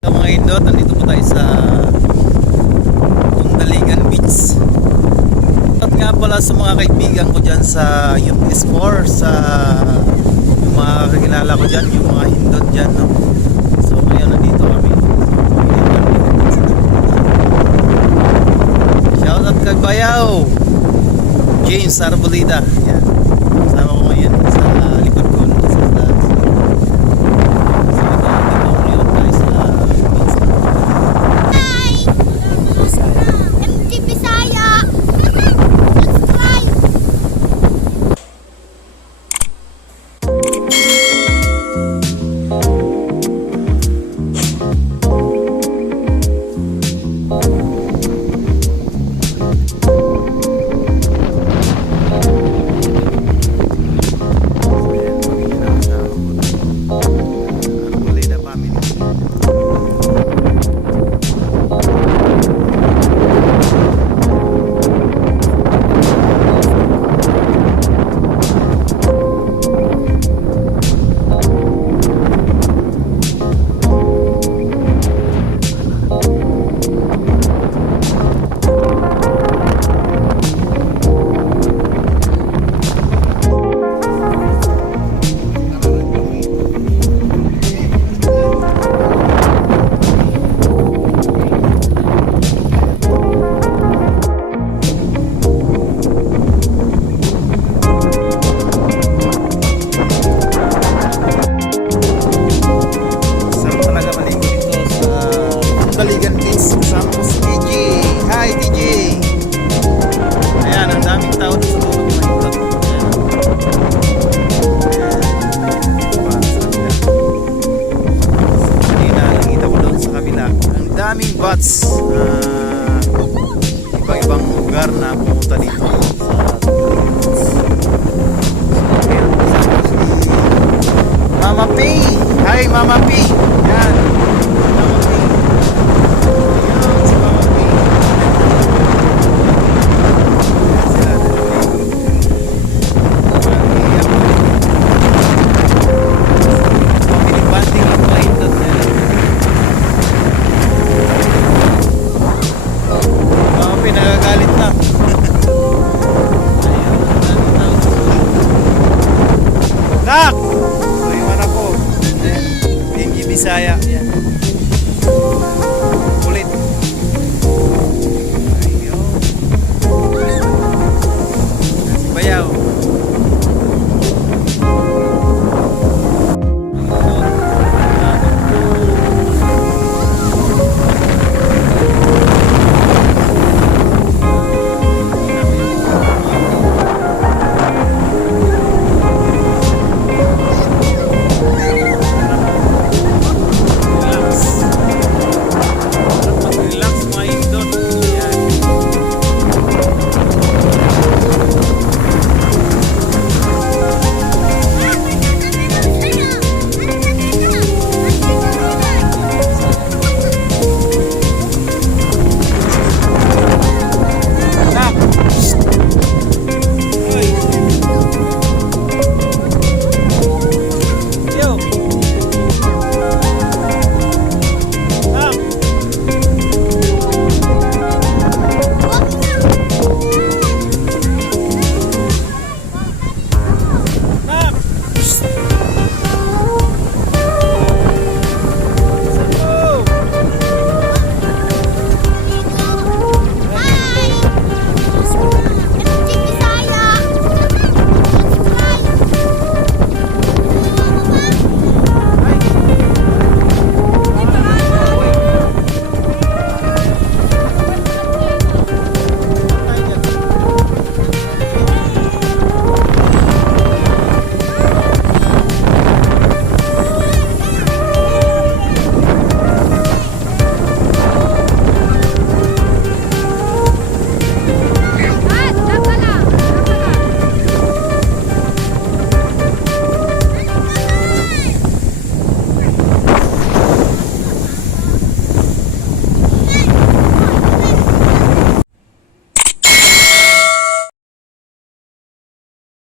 Mga indot, nandito po tayo sa Kundaligan Beach. At nga pala sa mga kaibigan ko dyan sa Youth Sport, sa yung mga kakilala ko dyan, yung mga indot dyan, no? So ngayon nandito kami. Shout out kay Bayaw James Arbolida. Yan. Kasama ko ngayon sa likod ko. Kundaligan Beach, kasama ko si TJ. Hi TJ. Ayan, ang daming tao doon sa tulog ng mga indot. Kanina nakita ko doon sa kabila, ang daming bots.